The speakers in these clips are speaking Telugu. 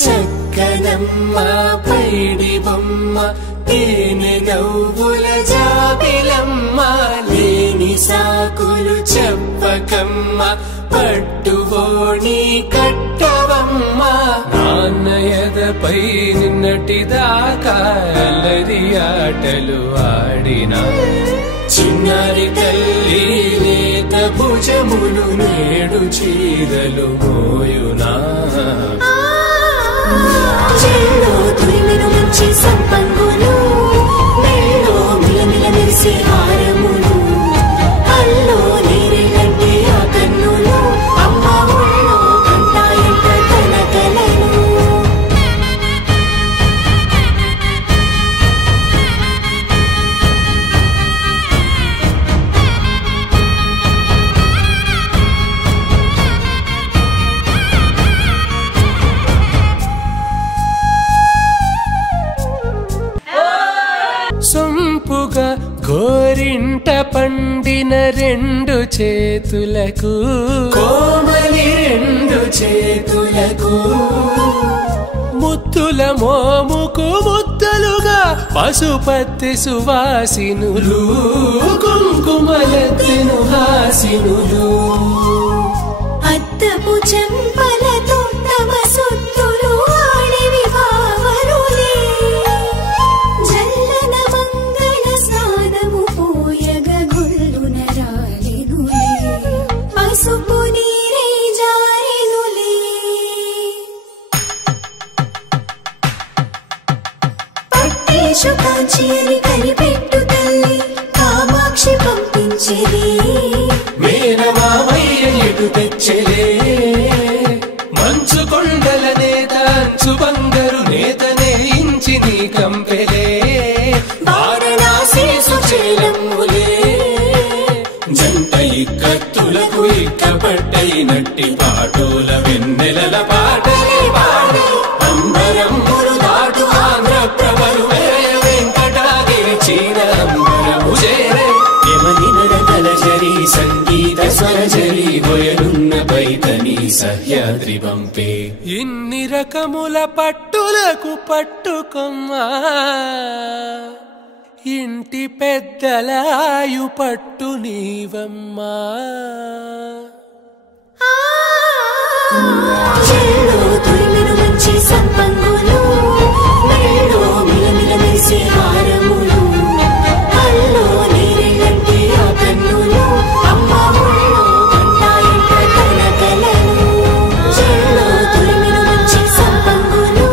చక్కనమ్మ పైడి బొమ్మ తేనె నవ్వుల జాబిలమ్మ లేని సాకులు చెప్పకమ్మ పట్టువోణి కట్టవమ్మ నాన్నయదపై నిన్నటిదాకా అల్లరి ఆటలు ఆడినా చిన్నారి తల్లి లేత భుజములు నేడు చీరలు మోయునా చెల్లో తురిమెను మంచి సంపంగులు మెల్లో మిలమిల మెరిసే హారములు అల్లో నీరెలంటే ఆ కన్నులు అమ్మ ఒళ్ళో కంటాయంట తన కలలు సొంపుగా గోరింట పండిన రెండు చేతులకు కోమలి రెండు చేతులకు ముత్తుల మోముకు ముద్దలుగా పసుపత్తి సువాసినులు కుంకుమలెత్తెను హాసినులు అద్దపు చెంపలతో తమ సొత్తులు ఆడివి బావరులే జల్లన మంగళ స్నానము పోయగ గుల్లున రాలినులే పసుపు నీరే జారినులే పట్టేషు కాంచి అని కనిపెట్టు తల్లి కామాక్షి పంపించేది మేనమామయ్య ఎటు తెచ్చలే మంచు కొండల నేత అంచు బంగారు నేతనే ఇంచి నీ కంపెలే వారణాసి సుచేలమ్ములే జంట ఇక్కత్తులకు ఇక్కపట్టయినట్టి పాటోల వెన్నెలల పాటలే పాడే అంబరమ్ములు దాటు ఆంధ్ర ప్రభలు వెంకటాగిరి చీర అంబరము చేరే యమని నడకల జరి సంగీత స్వరజరి బొయలున్న పైతని సహ్యాద్రి పంపే ఇన్ని రకముల పట్టులకు పట్టుకొమ్మా ఇంటి పెద్దలాయు పట్టు నీవమ్మా చెల్లో తురిమెను మంచి సంపంగులు మెల్లో మిలమిల మెరిసే హారములు అల్లో నీరెలంటే ఆ కన్నులు అమ్మ ఒళ్ళో కంటాయంట తన కలలు చెల్లో తురిమెను మంచి సంపంగులు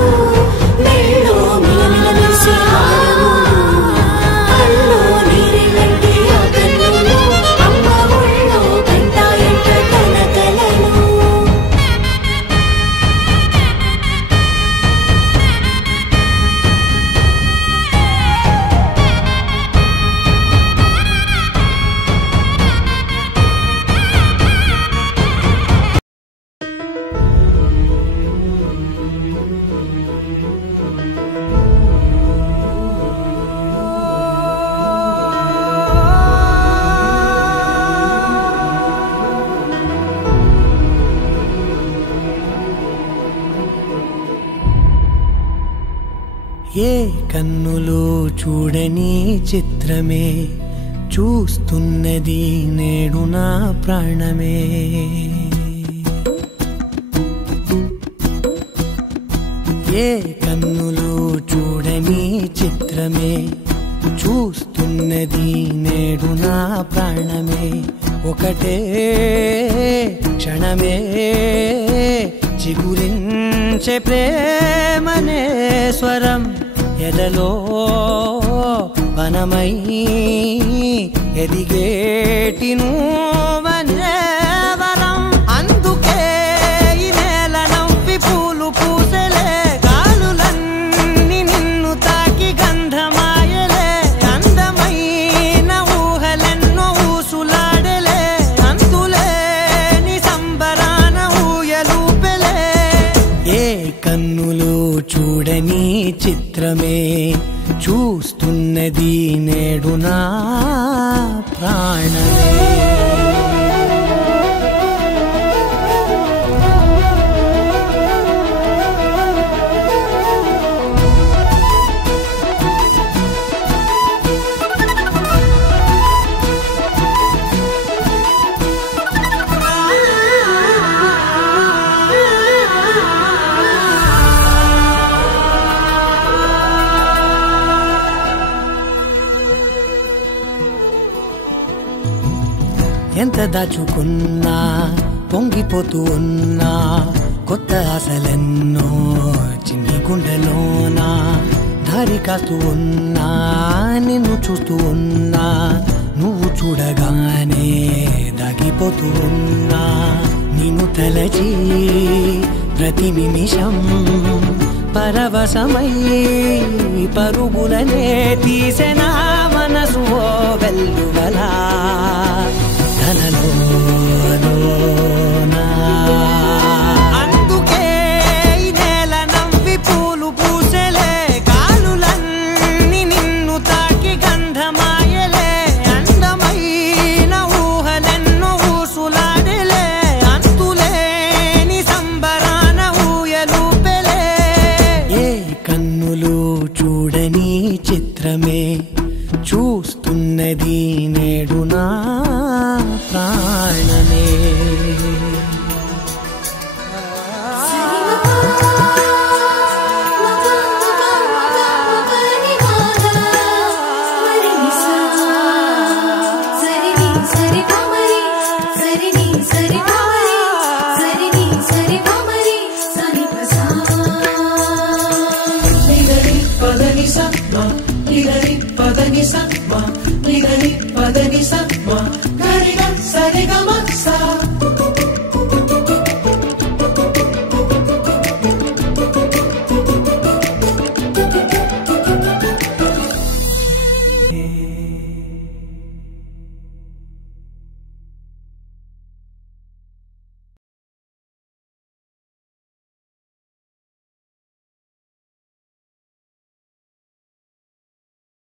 మెల్లో మిలమిల మెరిసే హారములు అల్లో నీరెలంటే ఆ కన్నులు అమ్మ ఒళ్ళో కంటాయంట తన కలలు ఏ కన్నులు చూడని చిత్రమే చూస్తున్నది నేడు నా ప్రాణమే ఏ కన్నులు చూడని చిత్రమే చూస్తున్నది నేడు నా ప్రాణమే ఒకటే క్షణమే చిగురించే ప్రేమనే స్వరం ఎదలో వనమై ఎదిగేటి నువ్వనే వరం అందుకే ఈ నేల నవ్వి పూలు పూసెలే గాలులన్నీ నిన్ను తాకి గంధమాయలే అందమైన ఊహలెన్నో ఊసులాడలే అంతులేని సంబరాన ఊయలూపెలే ఏ కన్నులు చూడని చిత్రమే చూస్తున్నది నేడు నా ప్రాణమే ఎంత దాచుకున్నా పొంగిపోతూ ఉన్నా కొత్త ఆశలెన్నో చిన్ని గుండెలోనా దారి కాస్తూ ఉన్నా నిన్ను చూస్తూ ఉన్నా నువ్వు చూడగానే దాగిపోతూ ఉన్నా నిన్ను తలచి ప్రతి నిమిషం పరవశమై పరుగులనే తీసెనా మనసు ఓ వెల్లువలా తనలోనా అందుకే ఈ నేల నవ్వి పూలు పూసెలే కాలులన్నీ నిన్ను తాకి గంధమాయలే అందమైన ఊహలెన్నో ఊసులాడలే అంతులేని సంబరాన ఊయలూపెలే ఏ కన్నులు చూడని చిత్రమే చూస్తున్నది నేడు నా ప్రాణమే పదని స